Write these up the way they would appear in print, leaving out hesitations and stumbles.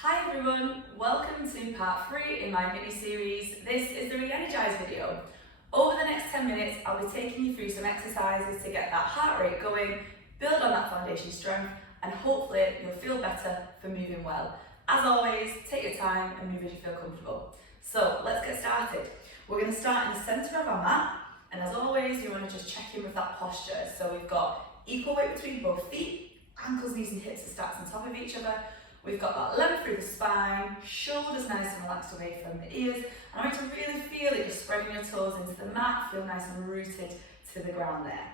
Hi everyone, welcome to part 3 in my mini series. This is the Re-energise video. Over the next 10 minutes I'll be taking you through some exercises to get that heart rate going, build on that foundation strength, and hopefully you'll feel better for moving well. As always, take your time and move as you feel comfortable. So let's get started. We're going to start in the centre of our mat, and as always you want to just check in with that posture. So we've got equal weight between both feet, ankles, knees and hips are stacked on top of each other. We've got that length through the spine, shoulders nice and relaxed away from the ears. And I want you to really feel it, just spreading your toes into the mat, feel nice and rooted to the ground there.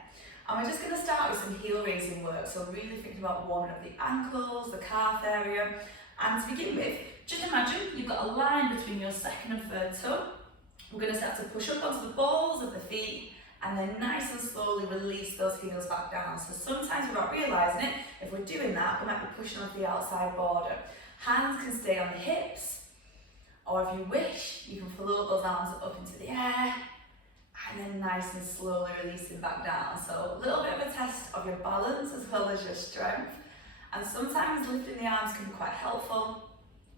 And we're just going to start with some heel raising work. So really thinking about warming up the ankles, the calf area. And to begin with, just imagine you've got a line between your second and third toe. We're going to start to push up onto the balls of the feet and then nice and slowly release those heels back down. So sometimes without realising it, if we're doing that, we might be pushing onto the outside border. Hands can stay on the hips, or if you wish, you can float those arms up into the air, and then nice and slowly releasing back down. So a little bit of a test of your balance as well as your strength. And sometimes lifting the arms can be quite helpful.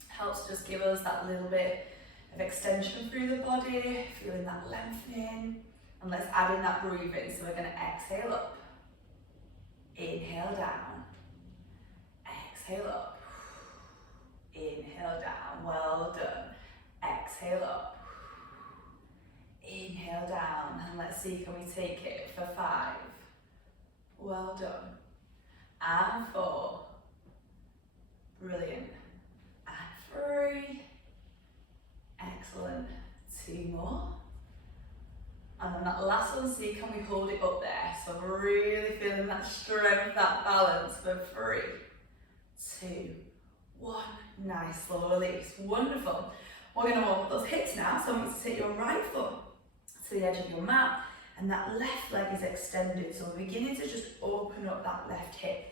Helps just give us that little bit of extension through the body, feeling that lengthening. And let's add in that breathing. So we're going to exhale up, inhale down, exhale up, inhale down, well done, exhale up, inhale down, and let's see, can we take it for 5, well done, and 4, brilliant, and 3, excellent, 2 more. And then that last one, see, can we hold it up there? So I'm really feeling that strength, that balance for 3, 2, 1. Nice, slow release. Wonderful. We're going to warm up those hips now. So I want you to take your right foot to the edge of your mat, and that left leg is extended. So we're beginning to just open up that left hip.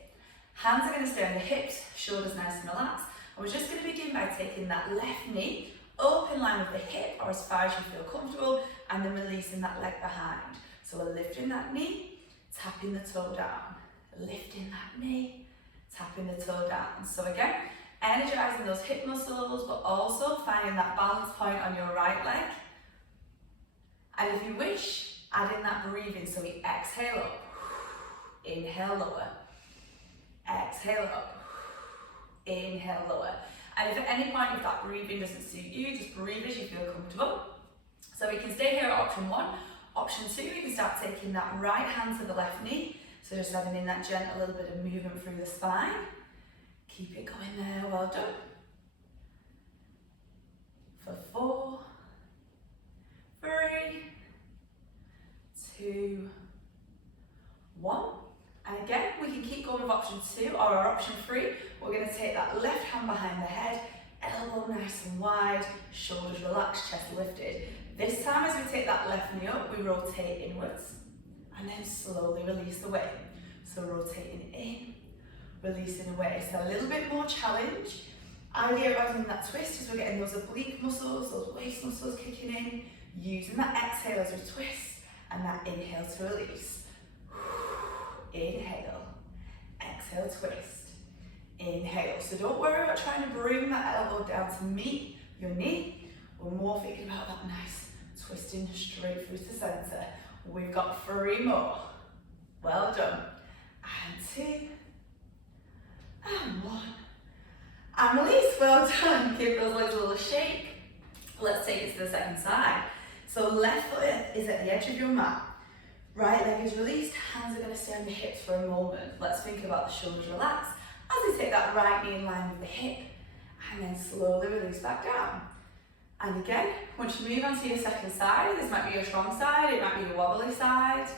Hands are going to stay on the hips, shoulders nice and relaxed. And we're just going to begin by taking that left knee open line with the hip or as far as you feel comfortable, and then releasing that leg behind. So we're lifting that knee, tapping the toe down, lifting that knee, tapping the toe down. So again, energizing those hip muscles, but also finding that balance point on your right leg. And if you wish, add in that breathing. So we exhale up, inhale lower, exhale up, inhale lower. And if at any point if that breathing doesn't suit you, just breathe as you feel comfortable. So we can stay here at option 1. Option 2, we can start taking that right hand to the left knee. So just having in that gentle little bit of movement through the spine. Keep it going there, well done. For 4, 3, 2, 1. And again, we can keep going with option 2 or our option 3. We're going to take that left hand behind the head, elbow nice and wide, shoulders relaxed, chest lifted. This time as we take that left knee up, we rotate inwards and then slowly release the weight. So rotating in, releasing away. So a little bit more challenge. Idea of adding that twist as we're getting those oblique muscles, those waist muscles kicking in, using that exhale as we twist and that inhale to release. Inhale, exhale, twist, inhale. So don't worry about trying to bring that elbow down to meet your knee. We're more thinking about that nice twisting straight through to center. We've got 3 more. Well done. And 2, and 1. And release, well done. Give those legs a little shake. Let's take it to the second side. So left foot is at the edge of your mat. Right leg is released, hands are going to stay on the hips for a moment. Let's think about the shoulders relaxed as we take that right knee in line with the hip and then slowly release back down. And again, once you move on to your second side, this might be your strong side, it might be your wobbly side.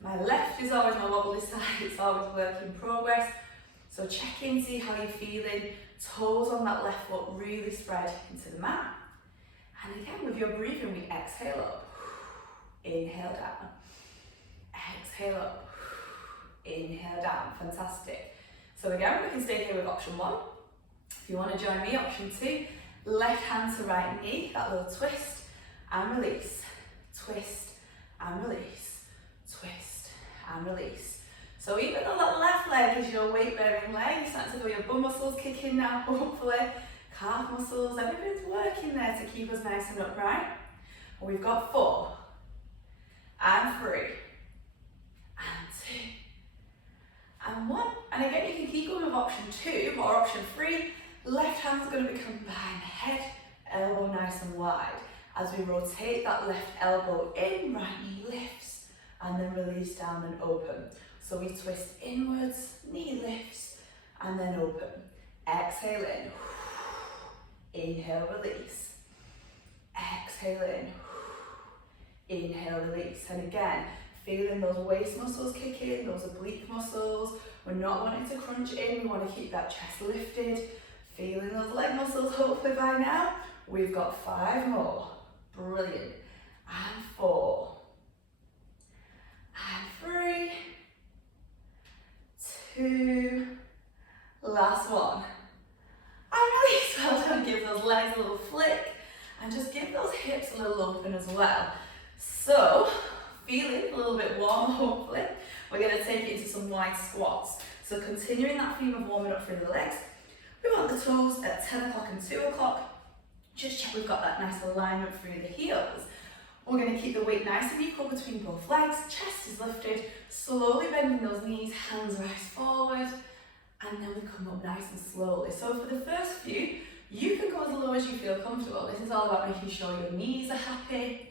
My left is always my wobbly side, it's always work in progress. So check in, see how you're feeling. Toes on that left foot really spread into the mat. And again, with your breathing, we exhale up, inhale down. Exhale up, inhale down, fantastic. So again, we can stay here with option 1. If you want to join me, option 2, left hand to right knee, that little twist and release, twist and release, twist and release. So even though that left leg is your weight bearing leg, you start to feel your bum muscles kick in now, hopefully. calf muscles, everything's working there to keep us nice and upright. And we've got 4, and 3, and 2, and 1. And again, you can keep going with option 2 or option 3. Left hand's going to become behind the head, elbow nice and wide. As we rotate that left elbow in, right knee lifts, and then release down and open. So we twist inwards, knee lifts, and then open. Exhale in, inhale, release. Exhale in, inhale, release. And again, feeling those waist muscles kick in, those oblique muscles. We're not wanting to crunch in, we want to keep that chest lifted. Feeling those leg muscles hopefully by now. We've got 5 more. Brilliant. And 4. And 3. 2. Last one. And release. Well done. Give those legs a little flick. And just give those hips a little open as well. So, feeling a little bit warm hopefully. We're going to take it into some wide squats. So continuing that theme of warming up through the legs. We want the toes at 10 o'clock and 2 o'clock. Just check we've got that nice alignment through the heels. We're going to keep the weight nice and equal between both legs. Chest is lifted. Slowly bending those knees, hands rise forward. And then we come up nice and slowly. So for the first few, you can go as low as you feel comfortable. This is all about making sure your knees are happy.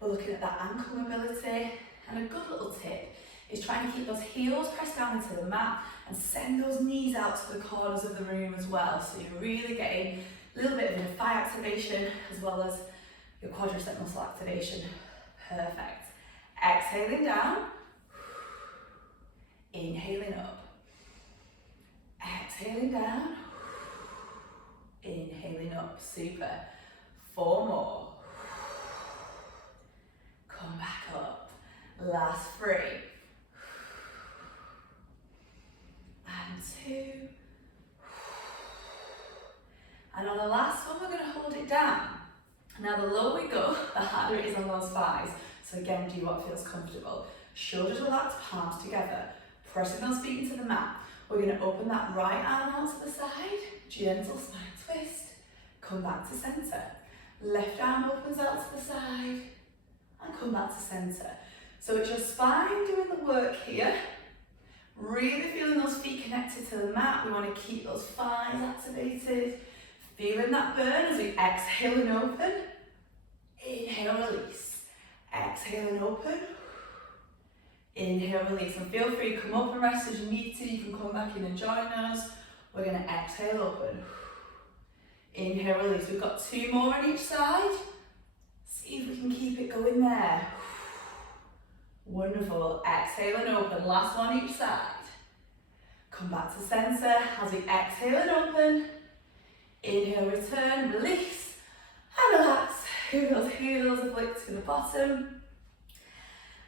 We're looking at that ankle mobility. And a good little tip is trying to keep those heels pressed down into the mat and send those knees out to the corners of the room as well. So you're really getting a little bit of your thigh activation as well as your quadricep muscle activation. Perfect. Exhaling down, inhaling up. Exhaling down, inhaling up. Super. 4 more. Come back up. Last 3. And 2. And on the last one, we're going to hold it down. Now, the lower we go, the harder it is on those thighs. So again, do what feels comfortable. Shoulders relaxed, palms together. Pressing those feet into the mat. We're going to open that right arm out to the side. Gentle spine twist. Come back to center. Left arm opens out to the side. And come back to center. So it's your spine doing the work here. Really feeling those feet connected to the mat. We want to keep those thighs activated. Feeling that burn as we exhale and open. Inhale, release. Exhale and open. Inhale, release. And feel free to come up and rest as you need to. You can come back in and join us. We're going to exhale, open. Inhale, release. We've got 2 more on each side. See if we can keep it going there. Wonderful. Exhale and open. Last one each side. Come back to center as we exhale and open. Inhale, return, release, and relax. Those heels are flicked to the bottom.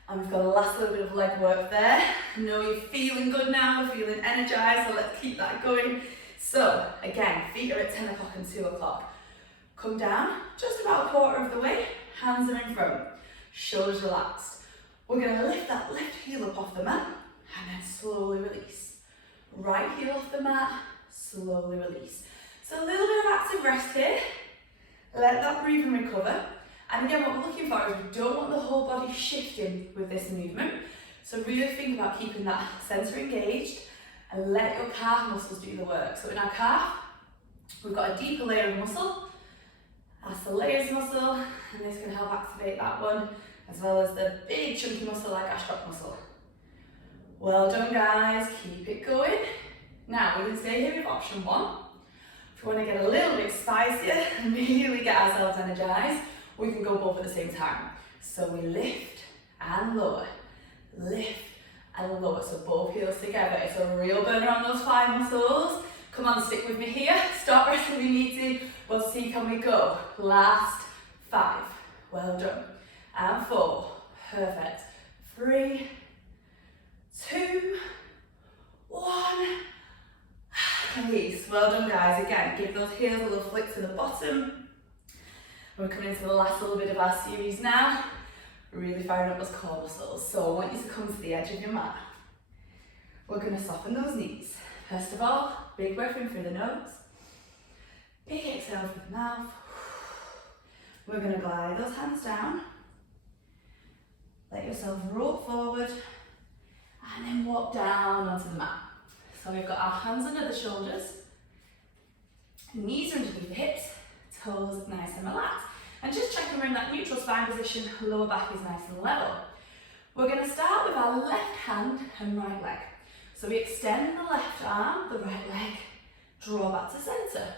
And we've got a last little bit of leg work there. I know you're feeling good now, we're feeling energized, so let's keep that going. So, again, feet are at 10 o'clock and 2 o'clock. Come down, just about a quarter of the way, hands are in front, shoulders relaxed. We're going to lift that left heel up off the mat, and then slowly release. Right heel off the mat, slowly release. So a little bit of active rest here. Let that breathing recover. And again, what we're looking for is we don't want the whole body shifting with this movement. So really think about keeping that center engaged and let your calf muscles do the work. So in our calf, we've got a deeper layer of muscle. That's the layers muscle, and this can help activate that one, as well as the big chunky muscle like our strap muscle. Well done, guys. Keep it going. Now, we can stay here with option 1. If we want to get a little bit spicier and really get ourselves energized, we can go both at the same time. So we lift and lower, lift and lower. So both heels together. It's a real burner on those thigh muscles. Come on, stick with me here. Stop resting if you need to. We'll see, can we go? Last 5. Well done. And 4. Perfect. 3, 2, 1. Release. Well done, guys. Again, give those heels a little flick to the bottom. We're coming into the last little bit of our series now. Really firing up those core muscles. So I want you to come to the edge of your mat. We're going to soften those knees. First of all, big breath in through the nose. Big exhale through the mouth. We're going to glide those hands down. Let yourself roll forward and then walk down onto the mat. So we've got our hands under the shoulders, knees underneath the hips, toes nice and relaxed. And just checking we're in that neutral spine position, lower back is nice and level. We're going to start with our left hand and right leg. So we extend the left arm, the right leg, draw back to centre.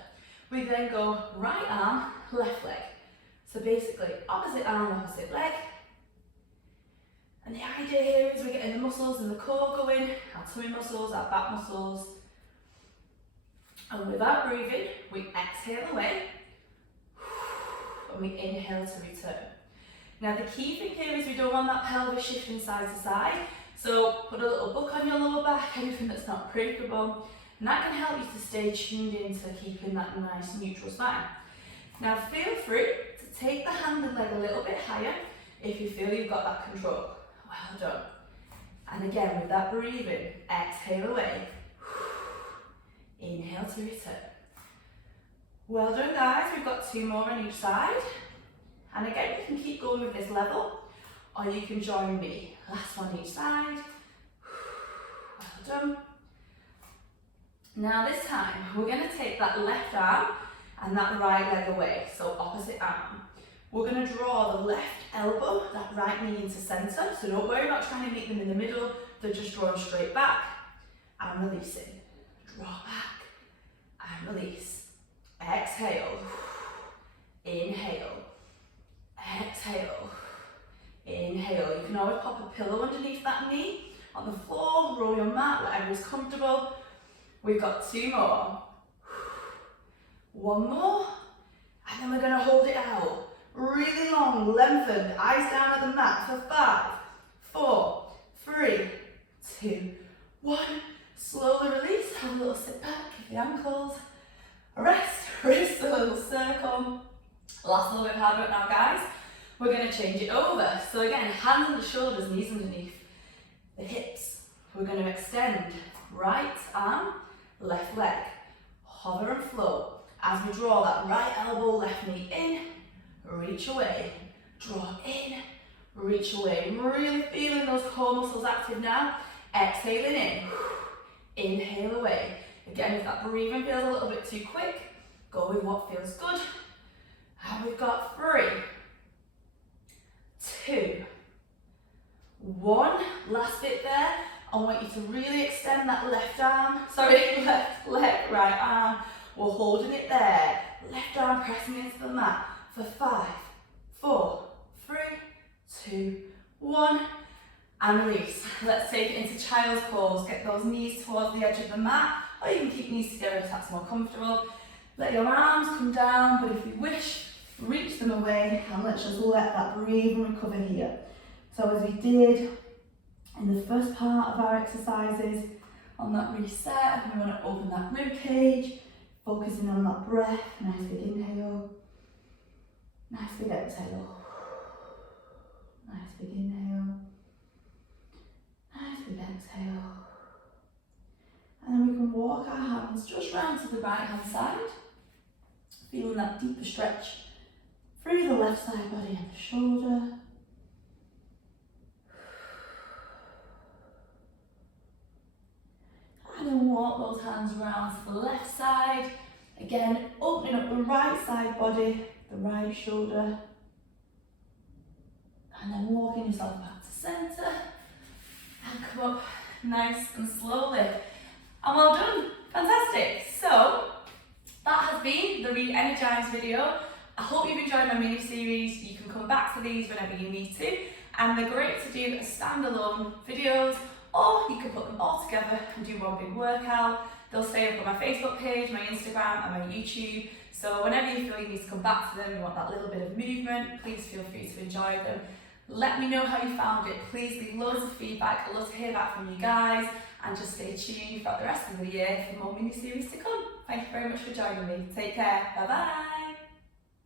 We then go right arm, left leg. So basically opposite arm, opposite leg. And the idea here is we're getting the muscles in the core going, our tummy muscles, our back muscles. And with our breathing, we exhale away and we inhale to return. Now the key thing here is we don't want that pelvis shifting side to side. So put a little book on your lower back, anything that's not breakable. And that can help you to stay tuned into keeping that nice neutral spine. Now feel free to take the hand and leg a little bit higher if you feel you've got that control. Well done. And again, with that breathing, exhale away. Inhale to return. Well done, guys. We've got 2 more on each side. And again, you can keep going with this level, or you can join me. Last one each side. Well done. Now this time, we're going to take that left arm and that right leg away, so opposite arm. We're going to draw the left elbow, that right knee into centre, so don't worry about trying to meet them in the middle, they're just drawn straight back and releasing. Draw back and release. Exhale. Inhale. Exhale. Inhale. You can always pop a pillow underneath that knee, on the floor, roll your mat, whatever is comfortable. We've got 2 more. 1 more. And then we're going to hold it out. Really long, lengthened, eyes down at the mat for 5, 4, 3, 2, 1. Slowly release, have a little sit back, kick your ankles. Rest, wrist, a little circle. Last little bit of hard work now, guys. We're going to change it over. So again, hands on the shoulders, knees underneath the hips. We're going to extend right arm, left leg. Hover and float. As we draw that right elbow, left knee in, reach away, draw in, reach away. Really feeling those core muscles active now. Exhaling in, inhale away. Again, if that breathing feels a little bit too quick, go with what feels good. And we've got 3, 2, 1. Last bit there. I want you to really extend that left leg, right arm. We're holding it there. Left arm pressing into the mat for 5, 4, 3, 2, 1. And release. Let's take it into child's pose. Get those knees towards the edge of the mat, or you can keep knees together if that's more comfortable. Let your arms come down, but if you wish, reach them away, and let's just let that breathe and recover here. So as we did in the first part of our exercises, on that reset, we want to open that rib cage, focusing on that breath. Nice big inhale, nice big exhale, nice big inhale, nice big exhale. And then we can walk our hands just round to the right hand side, feeling that deeper stretch through the left side body and the shoulder. And then walk those hands around to the left side. Again, opening up the right side body, the right shoulder. And then walking yourself back to centre. And come up nice and slowly. And well done, fantastic. So, that has been the Re-energise video. I hope you've enjoyed my mini series. You can come back to these whenever you need to. And they're great to do as standalone videos, or you can put them all together and do one big workout. They'll stay up on my Facebook page, my Instagram and my YouTube. So whenever you feel you need to come back to them, you want that little bit of movement, please feel free to enjoy them. Let me know how you found it. Please leave loads of feedback. I'd love to hear back from you guys. And just stay tuned throughout the rest of the year for more mini series to come. Thank you very much for joining me. Take care. Bye bye.